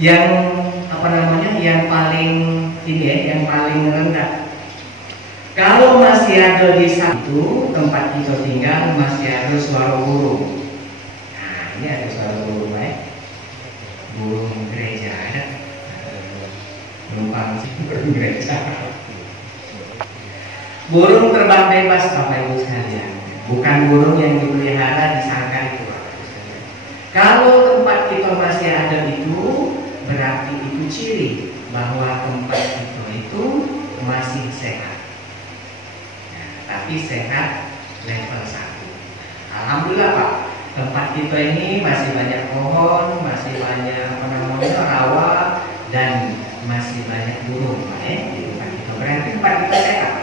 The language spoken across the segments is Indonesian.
Yang apa namanya? Yang paling ini ya, yang paling rendah. Kalau masih ada di satu tempat kita tinggal masih ada suara burung. Nah, ini ada suara burung burung gereja ada. Numpang burung gereja. Burung terbang bebas Bapak Ibu sekalian. Bukan burung yang dipelihara disangka itu Bapak Ibu sekalian. Kalau tempat kita masih ada itu, berarti itu ciri bahwa tempat kita itu masih sehat. Nah, tapi sehat level 1. Alhamdulillah Pak, tempat kita ini masih banyak pohon, masih banyak rawa, dan masih banyak burung Pak di tempat kita. Berarti tempat kita sehat.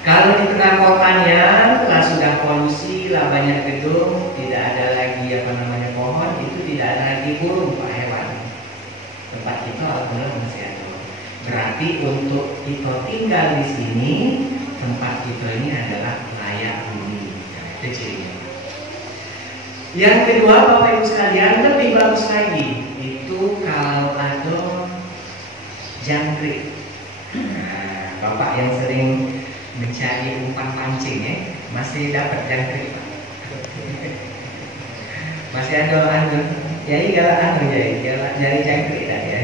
Kalau di tengah kotanya lah sudah polusi, lah banyak gedung, tidak ada lagi pohon, itu tidak ada lagi burung Pak hewan. Tempat kita alhamdulillah masih ada. Berarti untuk kita tinggal di sini, tempat kita ini adalah layak huni. Itu cirinya. Yang kedua Bapak Ibu sekalian, lebih bagus lagi itu kalau ada jangkrik. Nah, Bapak yang sering mencari umpan pancing ya, masih dapat jangkrik Pak. Masih ada jadi jangkrik ya.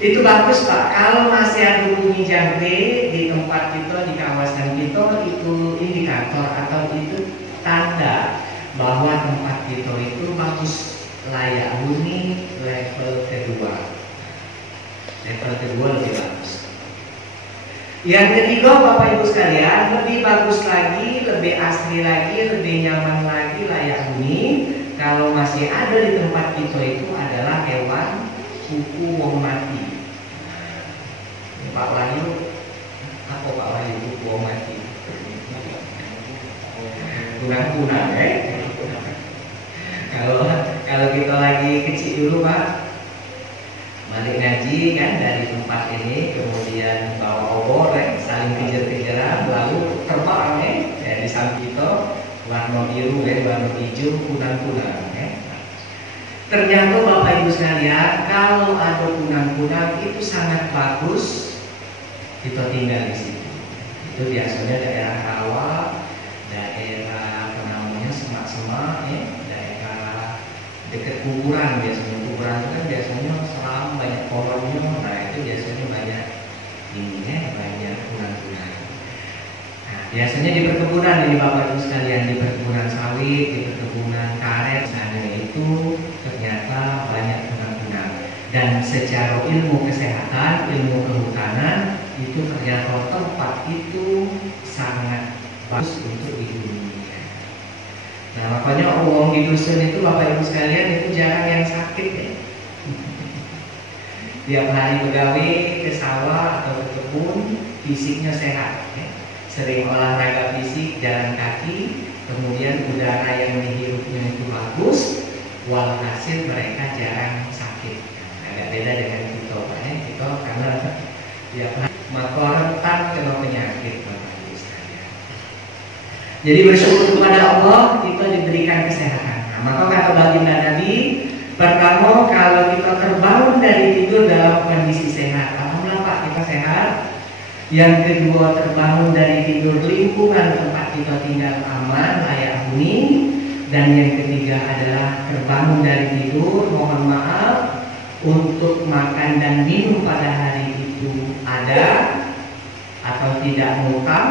Itu bagus Pak. Kalau masih ada bunyi jangkrik di tempat kita, di kawasan kita, itu indikator atau itu tanda bahwa tempat kita itu bagus, layak huni level kedua. Level kedua lebih bagus. Yang ketiga Bapak Ibu sekalian, lebih bagus lagi, lebih asli lagi, lebih nyaman lagi, layak huni kalau masih ada di tempat kita itu adalah hewan kuku wong mati. Pak Wahyu, apa Pak Wahyu kuku wong mati? Kunang-kunang Kalau kita lagi kecil dulu Pak, balik ngaji kan dari tempat ini, kemudian bawa obor saling kejar-kejaran, lalu terbang di samping kita warna biru warna hijau, kunang-kunang Ternyata Bapak Ibu sekalian, kalau ada kunang-kunang itu sangat bagus kita tinggal di situ. Itu biasanya daerah rawa, daerah semak-semak daerah dekat kuburan. Biasanya kuburan itu kan biasanya seram, banyak pohonnya. Nah itu biasanya banyak banyak kunang-kunang. Nah, biasanya di perkebunan ini Bapak Ibu sekalian, di perkebunan sawit, di perkebunan karet, sana itu ternyata banyak kunang-kunang. Dan secara ilmu kesehatan, ilmu kehutanan, itu ternyata tempat itu sangat bagus untuk dihuni. Nah makanya orang di dusun itu Bapak Ibu sekalian itu jarang yang sakit Tiap hari pegawai ke sawah atau ke kebun, fisiknya sehat Sering olahraga fisik, jalan kaki, kemudian udara yang dihirupnya itu bagus, walhasil mereka jarang sakit. Agak beda dengan kita kita karena tiap hari maka rentan kena penyakit Bapak Ibu sekalian. Jadi bersyukur kepada Allah kita diberikan kesehatan. Nah, maka kata baginda Nabi, pertama kalau kita terbangun dari tidur dalam kondisi sehat, alhamdulillah Pak kita sehat. Yang kedua terbangun dari tidur lingkungan tempat kita tinggal aman, layak huni. Dan yang ketiga adalah terbangun dari tidur, mohon maaf, untuk makan dan minum pada hari itu ada atau tidak ngutang,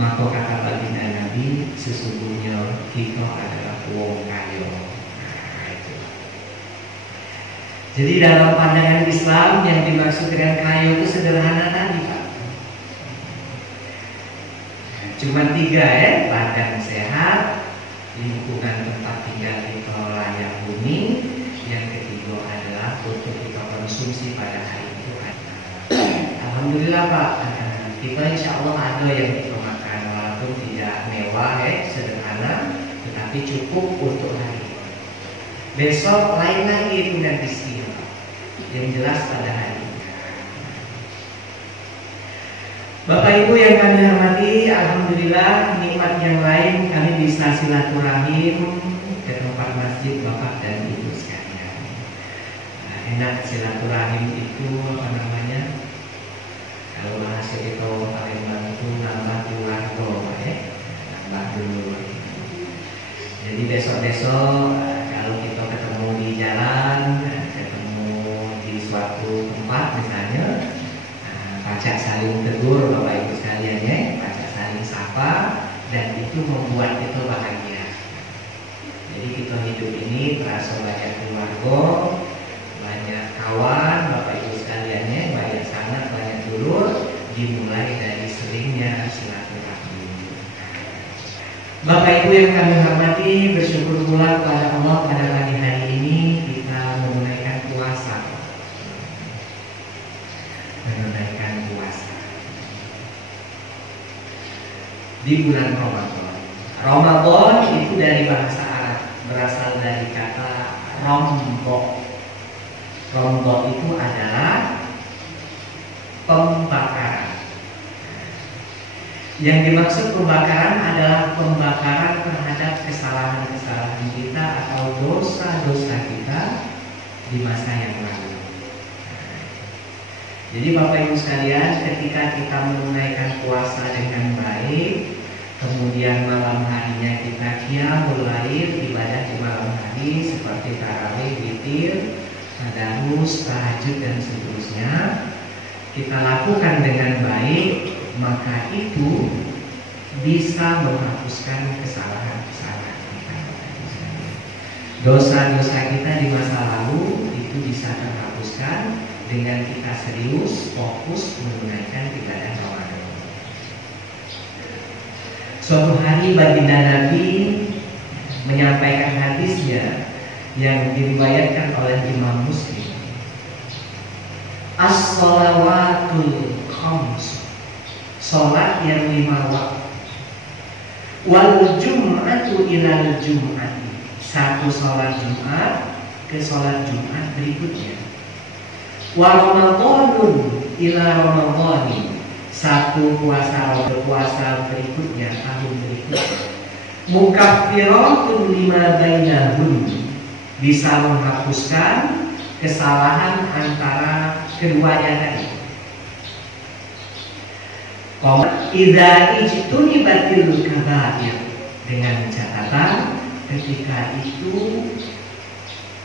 maka kata baginda Nabi sesungguhnya kita adalah wong kaya. Nah, itu. Jadi dalam pandangan Islam yang dimaksud dengan kaya itu sederhana tadi Pak. Cuma 3 badan sehat, lingkungan tempat tinggal kita layak huni, yang ketiga adalah untuk kita konsumsi pada hari itu. Alhamdulillah Pak, kita insya Allah ada yang kita makan walaupun tidak mewah sederhana, tetapi cukup untuk hari ini. Besok lain lagi itu nanti siang, yang jelas pada hari ini. Bapak Ibu yang kami hormati, alhamdulillah nikmat yang lain kami bisa silaturahim ke tempat masjid Bapak dan Ibu. enak silaturahim itu apa namanya? Kalau bahasa kita Palembang itu nambah keluarga, ya, nambah dulu. Jadi besok-besok kalau kita ketemu di jalan, ketemu di suatu tempat misalnya, pacak saling tegur Bapak Ibu sekalian ya, pacak saling sapa, dan itu membuat kita bahagia. Jadi kita hidup ini terasa banyak keluarga, banyak kawan, Bapak Ibu sekalian ya, banyak sanak, banyak dulur, dimulai dari seringnya silaturahmi. Bapak Ibu yang kami hormati, bersyukur pula kepada Allah pada pagi hari ini kita menunaikan puasa. Menunaikan puasa di bulan Ramadan. Ramadan itu dari bahasa Arab, berasal dari kata rombok. Rombok itu adalah pembakaran. Yang dimaksud pembakaran adalah pembakaran terhadap kesalahan-kesalahan kita atau dosa-dosa kita di masa yang lalu. Jadi Bapak Ibu sekalian, ketika kita menunaikan puasa dengan baik, kemudian malam harinya kita qiyamul lail, ibadah di malam hari seperti tarawih, witir, tadarus, tahajud dan seterusnya, kita lakukan dengan baik, maka itu bisa menghapuskan kesalahan-kesalahan kita. Dosa-dosa kita di masa lalu itu bisa terhapuskan dengan kita serius, fokus menunaikan ibadah Ramadan. Suatu hari baginda Nabi menyampaikan hadisnya yang diriwayatkan oleh Imam Muslim. As-shalawatul khams, salat yang 5 waktu. Wal jum'atu ilal jum'ati, satu salat Jumat ke salat Jumat berikutnya. Wa Ramadanun ila Ramadani, satu puasa ke puasa berikutnya, tahun berikutnya. Mukaffiratun lima bainahun, bisa menghapuskan kesalahan antara keduanya tadi. Idza ijtunibatil kabair, dengan catatan ketika itu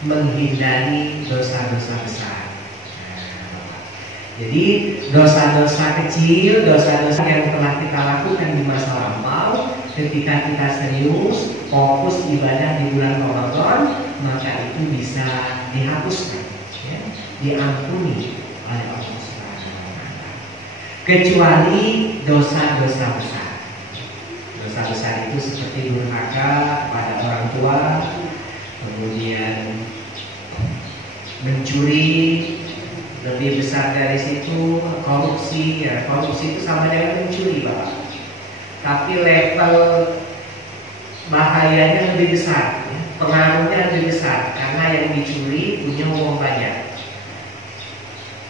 menghindari dosa-dosa besar. Jadi dosa-dosa kecil, dosa-dosa yang telah kita lakukan di masa lampau, ketika kita serius, fokus ibadah di bulan Ramadan, maka itu bisa dihapuskan, ya, diampuni oleh Allah Subhanahu wa Ta'ala. Kecuali dosa-dosa besar. Dosa besar itu seperti durhaka kepada orang tua, kemudian mencuri. Lebih besar dari situ korupsi, ya korupsi itu sama dengan mencuri Bapak. Tapi level bahayanya lebih besar, ya. Pengaruhnya lebih besar karena yang dicuri punya uang banyak.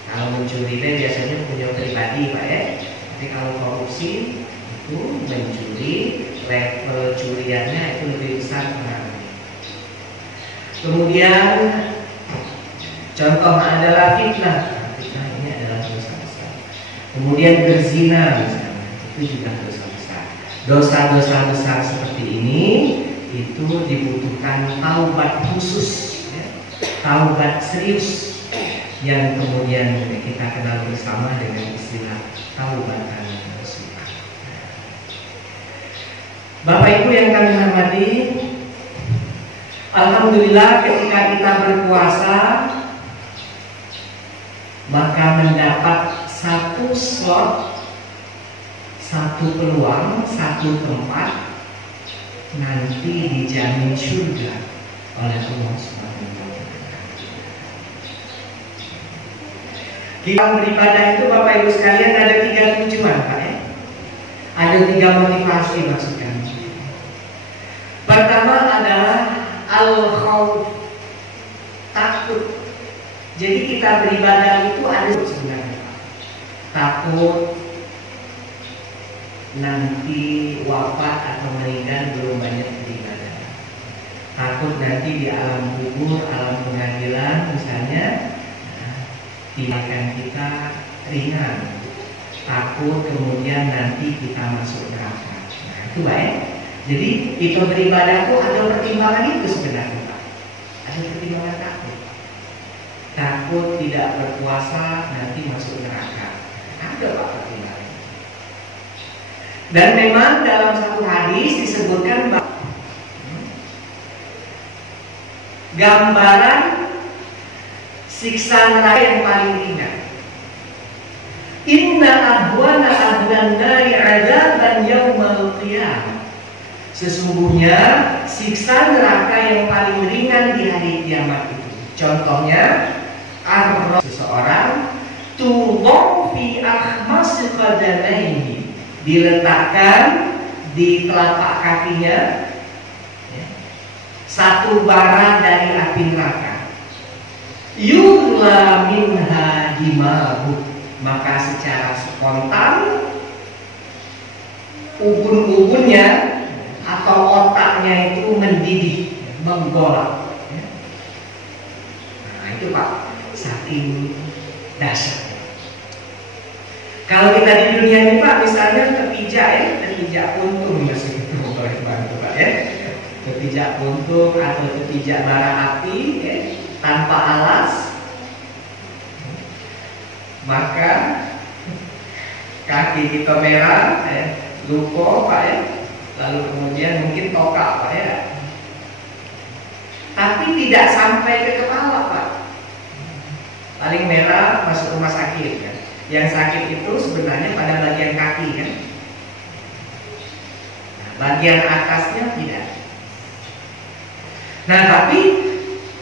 Kalau mencuri itu biasanya punya pribadi Pak ya. Tapi kalau korupsi itu mencuri, level curiannya itu lebih besar pengaruhnya. Kemudian contoh adalah fitnah. Fitnah ini adalah dosa besar. Kemudian berzina misalnya, itu juga dosa besar. Dosa-dosa besar seperti ini itu dibutuhkan taubat khusus, ya. Taubat serius yang kemudian kita kenal bersama dengan istilah taubatan nasuha. Bapak Ibu yang kami hormati, alhamdulillah ketika kita berpuasa maka mendapat satu slot, satu peluang, satu tempat nanti dijamin surga oleh Allah Subhanahu wa Ta'ala. Kita beribadah itu Bapak Ibu sekalian ada 3 tujuan Pak ya. Ada 3 motivasi maksud kami. Pertama adalah al-khauf, takut. Jadi kita beribadah itu ada sebenarnya, takut nanti wafat atau meninggal belum banyak beribadah. Takut nanti di alam kubur, alam pengadilan misalnya tindakan kita ringan, takut kemudian nanti kita masuk neraka. Nah, itu baik. Jadi kita beribadah itu ada pertimbangan itu sebenarnya, Pak. Ada pertimbangan takut tidak berpuasa nanti masuk neraka. Ada, Pak, pertimbangan. Dan memang dalam satu hadis disebutkan bahwa gambaran siksa neraka yang paling ringan. Inna ahwana ahlan nari adzaban yaumal qiyamah. Sesungguhnya siksa neraka yang paling ringan di hari kiamat itu. Contohnya, seseorang tuwong fi akhmas qadamaihi, diletakkan di telapak kakinya satu bara dari api neraka. Yurla minha dimahu, maka secara spontan ubun-ubunnya atau otaknya itu mendidih, menggolak. Nah itu, Pak, saking dahsyat. Kalau kita di dunia ini, Pak, misalnya kepijak puntung, itu boleh bantu, Pak, ya. Kepijak puntung atau kepijak bara api, ya, tanpa alas, maka kaki kita merah, luka, Pak, ya. Lalu kemudian mungkin tokak, Pak, ya. Tapi tidak sampai ke kepala, Pak. Paling merah masuk rumah sakit, kan. Yang sakit itu sebenarnya pada bagian kaki, kan. Nah, bagian atasnya tidak. Nah, tapi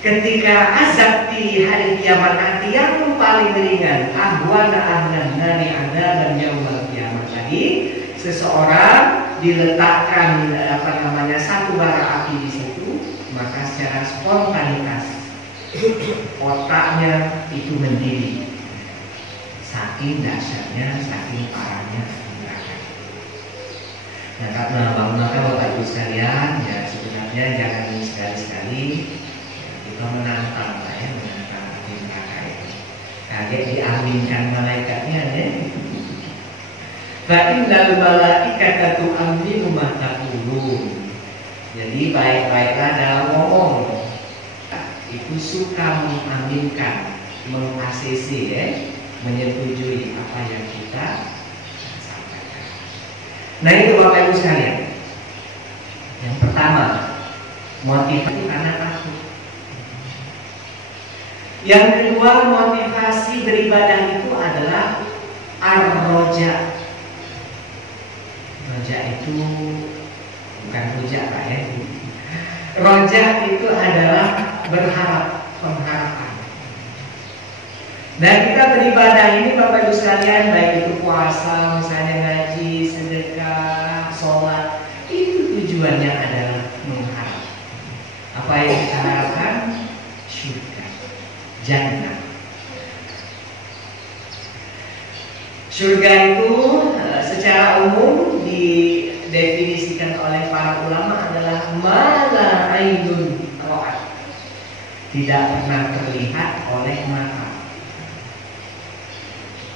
ketika azab di hari kiamat nanti yang paling ringan, ahwana ahlan nari adzaban yaumal kiamat tadi, seseorang diletakkan satu bara api di situ, maka secara spontanitas otaknya itu mendidih, saking dahsyatnya, saking parahnya neraka. Nah, karena maka Bapak Ibu sekalian, ya sebenarnya jangan sekali-sekali kita menantang, menantang api neraka itu. Kaget diaminkan malaikatnya, ya. Fa'innal malaikata tu'minu ma taqulun. Jadi baik-baiklah dalam ngomong. Itu suka mengaminkan, meng-ACC, ya, menyetujui apa yang kita sampaikan. Nah, itu Bapak Ibu sekalian. Yang pertama, motivasi karena takut. Yang kedua, motivasi beribadah itu adalah ar-roja. Roja itu bukan rujak, Pak, ya. Roja itu adalah berharap, pengharapan. Dan kita beribadah ini, Bapak Ibu sekalian, baik itu puasa, misalnya ngaji, sedekah, sholat, itu tujuannya adalah mengharap. Apa yang kita harapkan? Surga, jannah. Surga itu secara umum didefinisikan oleh para ulama adalah mala ainun ra'at, tidak pernah terlihat oleh mata,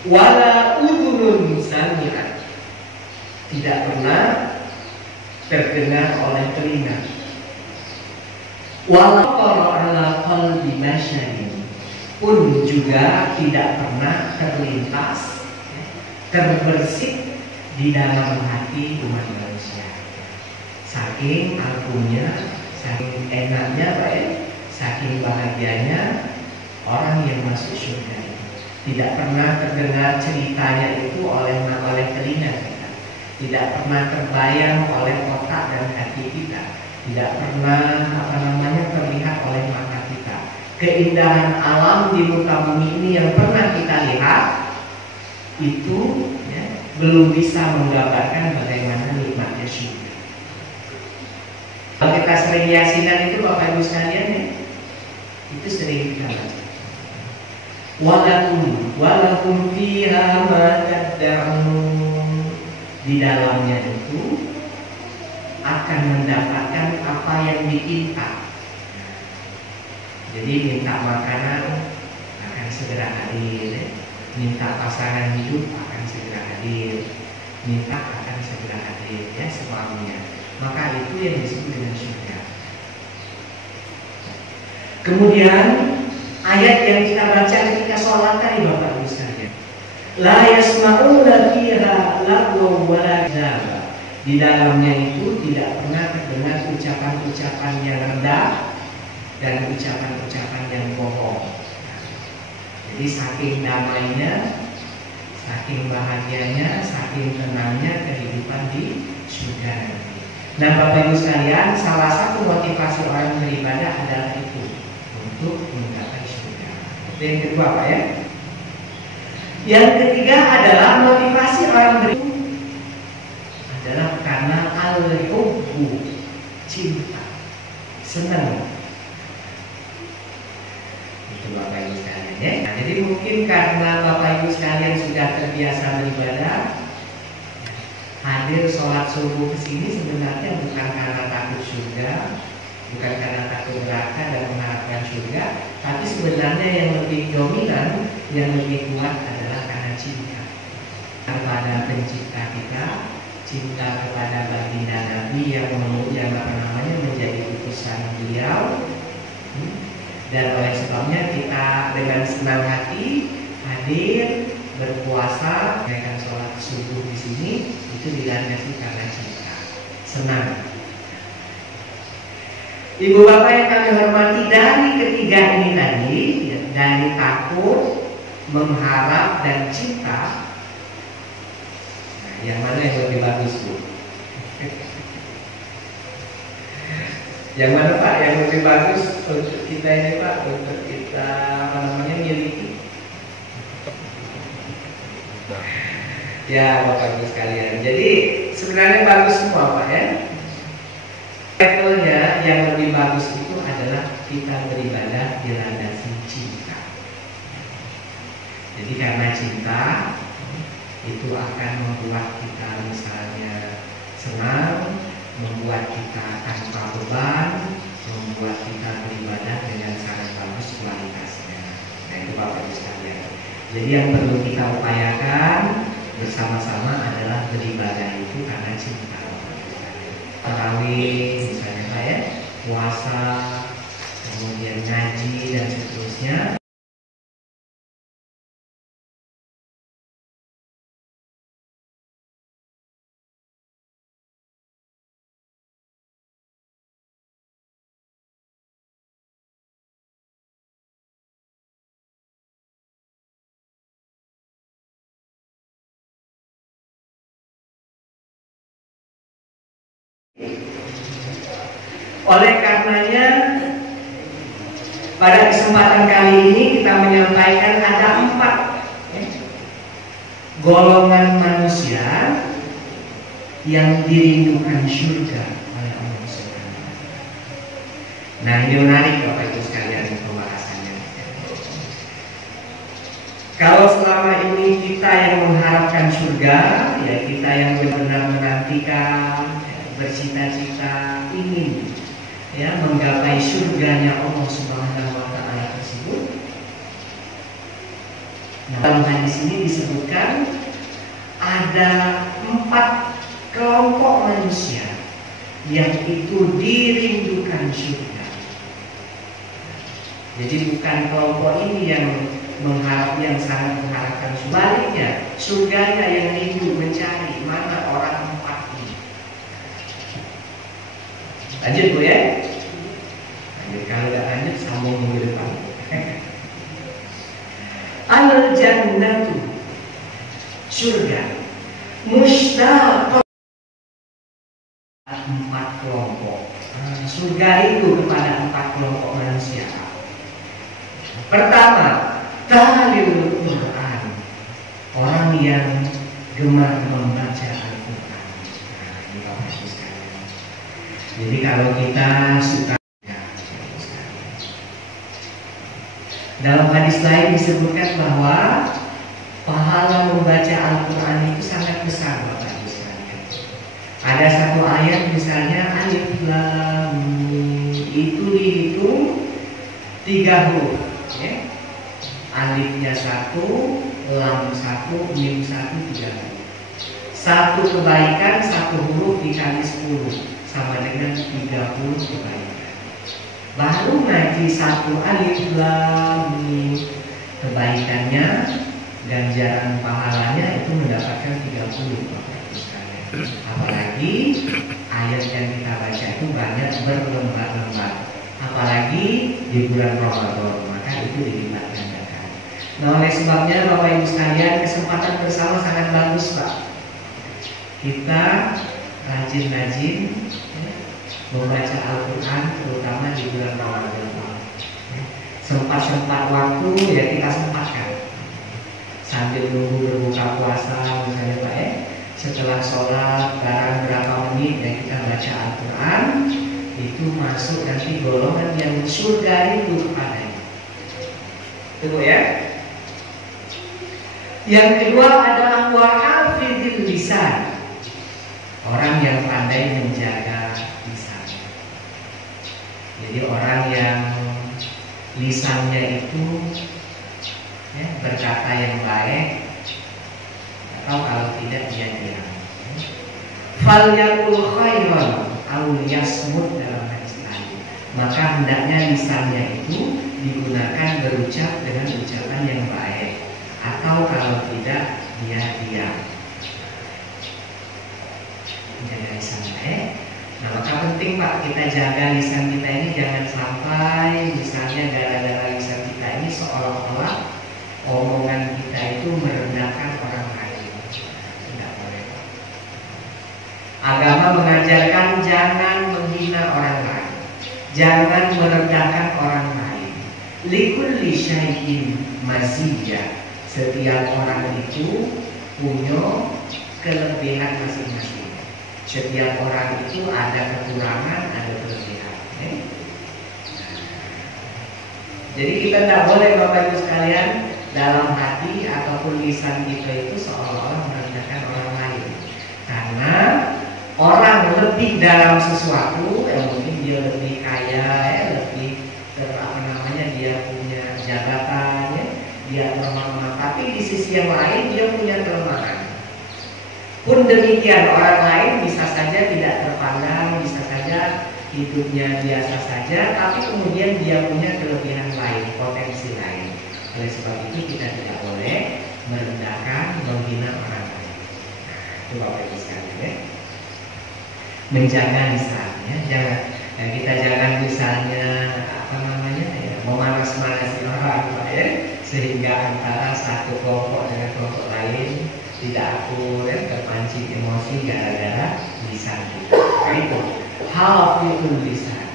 wala udhunun sami'at, tidak pernah terdengar oleh telinga, wala qara ala qalbi basyarin, pun juga tidak pernah terlintas, terbersit di dalam hati umat manusia. Saking agungnya, saking enaknya, Pak, ya, saking bahagianya orang yang masuk surga itu. Tidak pernah terdengar ceritanya itu oleh telinga kita, tidak pernah terbayang oleh otak dan hati kita, tidak pernah terlihat oleh mata kita. Keindahan alam di muka bumi ini yang pernah kita lihat itu, ya, belum bisa menggambarkan bagaimana nikmatnya surga. Kalau kita sering yasinan itu, Bapak Ibu sekalian, ya, itu sering kita baca. Walakum fiha ma tad'un, di dalamnya itu akan mendapatkan apa yang diminta. Jadi minta makanan akan segera hadir, ya. Minta pasangan hidup akan segera hadir, minta akan segera hadir, ya semuanya. Maka itu yang disebut dengan surga. Kemudian ayat yang kita baca ketika sholat tadi Bapak Ibu sekalian, la yasma'una fiha lagwa wala dzaba. Di dalamnya itu tidak pernah terdengar ucapan-ucapan yang rendah dan ucapan-ucapan yang bohong. Jadi saking damainya, saking bahagianya, saking tenangnya kehidupan di surga nanti. Nah Bapak Ibu sekalian, salah satu motivasi orang beribadah adalah itu, untuk menggapai surga. Itu yang kedua Pak ya. Yang ketiga adalah motivasi orang beribadah adalah karena al-hubbu, cinta, senang. Itu Bapak Ibu sekalian ya. Nah, jadi mungkin karena Bapak Ibu sekalian sudah terbiasa beribadah, hadir sholat subuh ke sini sebenarnya bukan karena takut surga, bukan karena takut neraka dan mengharapkan surga, tapi sebenarnya yang lebih dominan, yang lebih kuat adalah karena cinta kepada pencipta kita, cinta kepada baginda Nabi yang menjadi utusan beliau. Dan oleh sebabnya kita dengan senang hati hadir berpuasa, menunaikan sholat subuh di sini itu dilandasi karena cinta, senang. Ibu bapak yang kami hormati, dari ketiga ini tadi, ya, dari takut, mengharap dan cinta, nah, yang mana yang lebih bagus Bu? Yang mana Pak yang lebih bagus untuk kita ini Pak, untuk kita miliki? Ya Bapak Ibu sekalian, jadi sebenarnya bagus semua Pak ya. Levelnya yang lebih bagus itu adalah kita beribadah dilandasi cinta. Jadi karena cinta itu akan membuat kita misalnya senang, membuat kita tanpa beban, membuat kita beribadah dengan sangat bagus kualitasnya. Nah itu Bapak Ibu sekalian. Jadi yang perlu kita upayakan bersama-sama adalah beribadah itu karena cinta. Tarawih misalnya Pak ya, puasa, kemudian ngaji dan seterusnya. Oleh karenanya pada kesempatan kali ini kita menyampaikan ada 4 golongan manusia yang dirindukan surga oleh Allah Subhanahu. Nah ini menarik Bapak Ibu sekalian pembahasannya. Kalau selama ini kita yang mengharapkan surga, ya kita yang benar-benar menantikan, bercita-cita ingin ya menggapai surganya Allah Subhanahu wa taala tersebut. Nah, dalam hadis ini disebutkan ada 4 kelompok manusia yang itu dirindukan surga. Jadi bukan kelompok ini yang sangat mengharapkan, sebaliknya surganya yang rindu mencari mana orang 4 ini. Lanjut Bu ya. Lanjut, kalau tidak lanjut sambung minggu depan. Al-jannatu, surga, mushtaqah, 4 kelompok. Surga itu kepada 4 kelompok manusia. Pertama, talil Quran, orang yang gemar membaca Al-Quran. Jadi kalau kita suka, dalam hadis lain disebutkan bahwa pahala membaca Al-Quran itu sangat besar Bapak Ibu sekalian. Ada satu ayat misalnya Alif Lam Mim, itu dihitung 3 huruf ya. Alifnya 1, lam 1, mim 1, 3 kali. Satu kebaikan, satu huruf dikali 10 sama dengan 30 kebaikan. Baru ngaji satu alif lam mim, kebaikannya, ganjaran pahalanya itu mendapatkan 30 Bapak Ibu sekalian. Apalagi ayat yang kita baca itu banyak berlembar-lembar. Apalagi di bulan Ramadan, maka itu dilipat gandakan. Nah, oleh sebabnya Bapak Ibu sekalian, kesempatan bersama sangat bagus Pak. Kita rajin-rajin membaca Al-Quran, terutama di bulan Ramadan. Sempat-sempat waktu ya kita sempatkan. Sambil nunggu berbuka puasa misalnya Pak ya, setelah sholat barang berapa menit ya kita baca Al-Quran, itu masuk nanti golongan yang surga itu kepadanya. Itu ya. Yang kedua adalah wahafidil lisan, orang yang pandai menjaga lisan. Jadi orang yang lisannya itu ya, berkata yang baik, atau kalau tidak dia diam. Falyaqul khairan aw yasmut dalam hadis tadi. Maka hendaknya lisannya itu digunakan berucap dengan ucapan yang baik, atau kalau tidak dia diam. Jaga lisan baik. Nah, maka penting Pak kita jaga lisan kita ini, jangan sampai misalnya gara-gara lisan kita ini seolah-olah omongan kita itu merendahkan orang lain. Tidak boleh. Agama mengajarkan jangan menghina orang lain, jangan merendahkan orang lain. Likulli syai'in maziyah. Setiap orang itu punya kelebihan masing-masing. Setiap orang itu ada kekurangan, ada kelebihan. Jadi kita tidak boleh Bapak Ibu sekalian dalam hati ataupun lisan kita itu seolah-olah merendahkan orang lain. Karena orang lebih dalam sesuatu, mungkin dia lebih kaya, lebih dia punya jabatan, dia terhormat, tapi di sisi yang lain dia punya kelemahan. Pun demikian orang lain bisa saja tidak terpandang, bisa saja hidupnya biasa saja, tapi kemudian dia punya kelebihan lain, potensi lain. Oleh sebab itu kita tidak boleh merendahkan, menghina orang lain. Itu Bapak Ibu sekalian ya. Menjaga lisannya, kita jangan misalnya memanas-manasi orang Pak ya, sehingga antara satu kelompok dengan kelompok lain tidak akur ya, terpancing emosi gara-gara lisan kita. Itu hafizul lisan,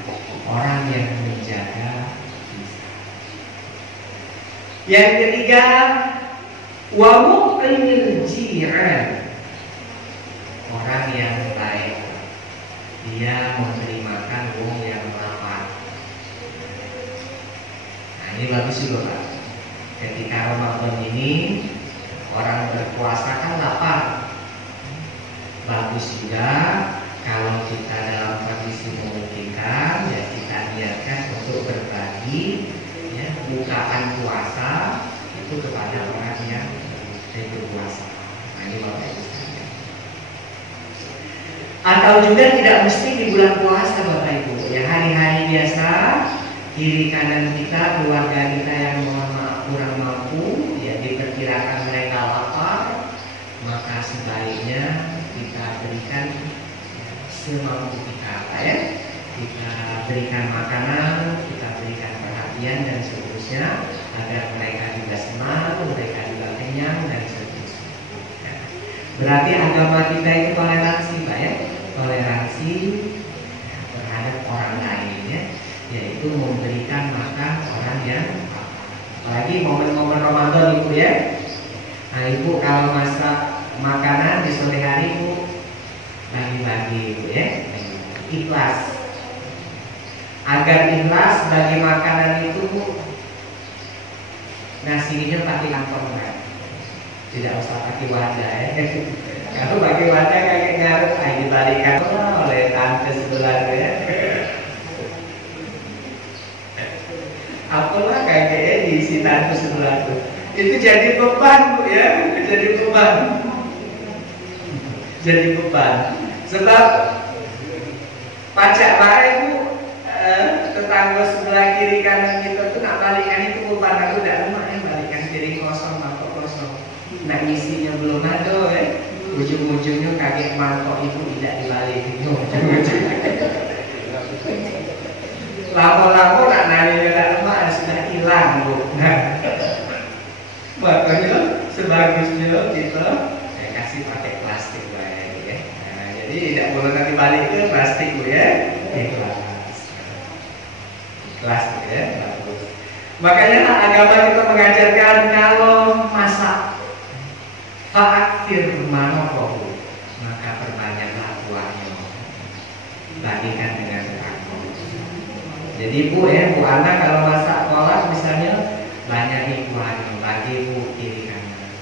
orang yang menjaga lisan. Yang ketiga, wa muqimil ji'an, orang yang baik, dia memberi makan wong yang lapar. Nah, ini bagus juga Pak. Ketika Ramadan ini orang berpuasa kan lapar. Bagus juga kalau kita dalam kondisi memungkinkan ya kita niatkan untuk berbagi ya, bukaan puasa itu kepada orang yang berpuasa. Nah, ini Bapak Ibu sekalian. Atau juga tidak mesti di bulan puasa Bapak Ibu. Ya hari-hari biasa, kiri kanan kita, keluarga kita yang mohon maaf kurang mampu, ya diperkirakan mereka lapar, maka sebaiknya kita berikan semampu kita, ya. Kita berikan makanan, kita berikan perhatian dan seterusnya, agar mereka juga senang, mereka juga kenyang dan seterusnya. Ya. Berarti agama kita itu toleransi, Pak ya, toleransi terhadap orang lain, ya, yaitu memberikan makan orang yang apalagi momen-momen Ramadan Ibu ya. Nah Ibu kalau masak makanan di sore hari Ibu bagi-bagi Ibu ya, ikhlas. Agar ikhlas bagi makanan itu nasinya pakai kantong kan, tidak usah pakai wadah ya. Kalau pakai wadah kayak ngaruh dibalikan oleh tante sebelah ya. Apalah kayaknya di si tante sebelah itu jadi beban Bu ya, jadi beban. Jadi beban. Sebab pajak baik Bu, tetangga sebelah kiri kanan kita tuh nak balikan itu beban. Aku udah rumah ya, balikan piring kosong, mangkok kosong. Nah isinya belum ada ya. Ujung-ujungnya kaget mangkok itu tidak dibalikin. Lama-lama nak nanya ke rumah sudah hilang Bu. Nah, makanya sebagusnya kita saya kasih pakai plastik baik ya. Nah, jadi tidak boleh nanti balik ke plastik Bu ya. Ikhlas Bu ya, bagus. Makanya agama kita mengajarkan kalau masak fa'aktir manokohu, maka perbanyaklah kuahnya, bagikan dengan aku. Jadi Bu ya, Bu Ana kalau masak kolak misalnya banyakin kuahnya, bagi Bu kiri kanan.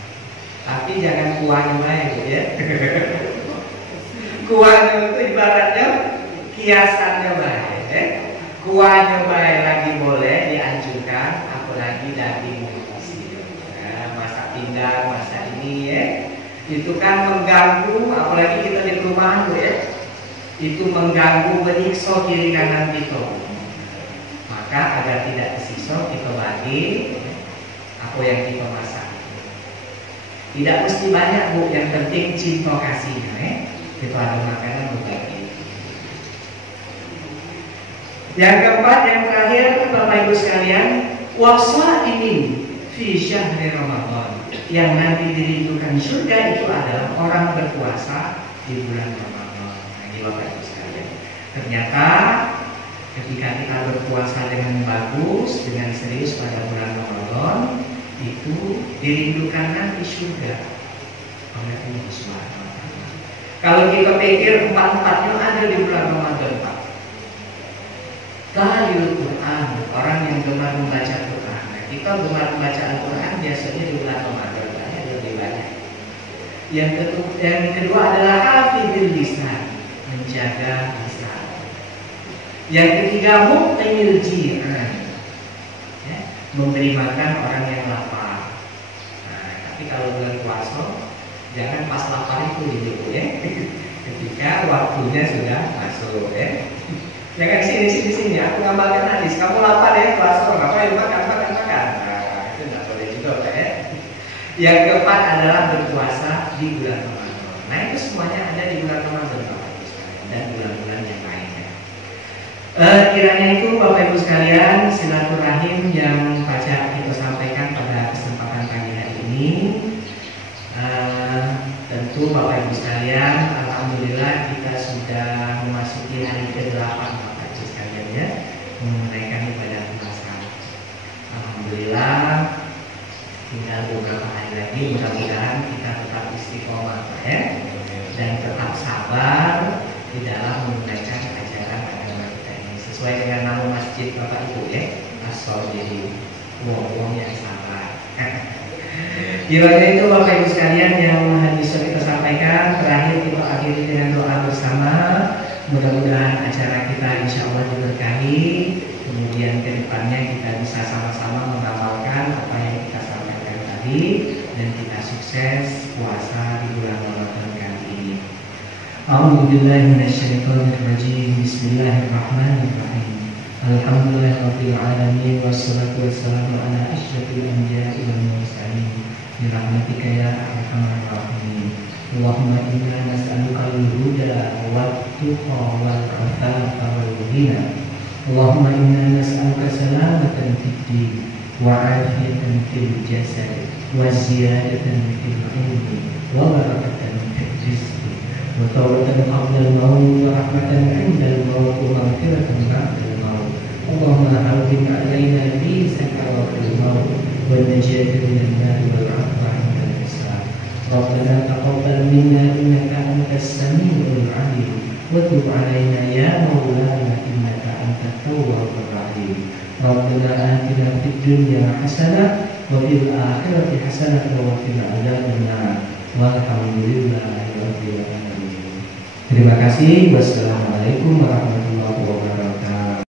Tapi jangan kuahnya baik Bu ya. Kuahnya itu ibaratnya kiasannya baik ya. Kuahnya baik lagi boleh dianjurkan, apalagi daging masak pindang, masak ini ya. Itu kan mengganggu, apalagi kita di perumahan Bu ya. Itu mengganggu menyiksa kiri kanan kita. Maka agar tidak tersiksa kita bagi apa yang kita masak. Tidak mesti banyak Bu, yang penting cinta kasihnya kita ada makanan berbagi. Yang keempat, yang terakhir Bapak Ibu sekalian, wasaimin fi syahri Ramadan. Yang nanti dirindukan surga itu adalah orang berpuasa di bulan Ramadan. Ini Bapak Ibu sekalian. Ternyata ketika kita berpuasa dengan bagus, dengan serius pada bulan Ramadan, itu dirindukan nanti surga oleh Allah Subhanahu wa Ta'ala. Kalau kita pikir empat-empatnya ada di bulan Ramadan Pak. Talil Quran, orang yang gemar membaca Quran. Nah, kita gemar membaca Al-Quran biasanya di bulan Ramadan lebih banyak. Yang kedua adalah hafidhil lisan, menjaga lisan. Yang ketiga mu'timil ji'an, ya, memberi makan orang yang lapar. Nah, tapi kalau bulan puasa jangan pas lapar itu hidup ya. Ketika waktunya sudah masuk ya. Jangan sini aku ngamalkan hadis. Kamu lapar ya puasa, ngapain makan. Nah, itu tidak boleh juga Pak ya. Yang keempat adalah berpuasa di bulan Ramadan. Nah, itu semuanya ada di bulan Ramadan Bapak Ibu sekalian dan bulan-bulan yang lainnya. Kiranya itu Bapak Ibu sekalian silaturahim yang pajak kita sampaikan pada kesempatan pagi hari ini. Tentu Bapak Ibu sekalian, alhamdulillah kita sudah memasuki hari ke-8 Bapak Ibu sekalian ya, menunaikan ibadah puasa. Alhamdulillah tinggal beberapa hari lagi, mudah-mudahan kita tetap istiqomah ya, dan tetap sabar di dalam menunaikan ajaran agama kita ini sesuai dengan nama masjid Bapak Ibu ya, As-Sabiri, wong-wong yang sabar. Kiranya itu Bapak Ibu sekalian yang bisa kita sampaikan. Terakhir kita akhiri dengan doa bersama. Mudah-mudahan acara kita insya Allah diberkahi. Kemudian ke depannya kita bisa sama-sama mengamalkan apa yang kita sampaikan tadi, dan kita sukses puasa di bulan Ramadan kali ini. A'udzubillahi minasyaitonir rajim. Bismillahirrahmanirrahim. Alhamdulillahirabbil alamin wassalatu wassalamu ala asyrafil anbiya'i wal mursalin. Birahmatika ya arhamar rahimin. Allahumma inna nas'aluka al-huda wat-tuqa wal-'afafa wal-ghina. Allahumma inna nas'aluka salamatan fid din wa 'afiyatan fil jasad wa ziyadatan fil 'ilmi wa barakatan fil rizqi wa tawbatan qabla al-maut wa rahmatan 'inda al-maut wa maghfiratan ba'da al-maut. Allahumma hawwin 'alaina fi sakaratil maut wa najata minan nar wal 'afwa 'inda al-hisab. Rabbana taqabbal minna innaka antas samiul 'alim wa tub 'alaina ya maulana innaka antat tawwabur rahim. Rabbana atina fid dunya hasanah wa fil akhirati hasanah wa qina adzabannar. Walhamdulillahi rabbil alamin. Terima kasih. Wassalamualaikum warahmatullahi wabarakatuh.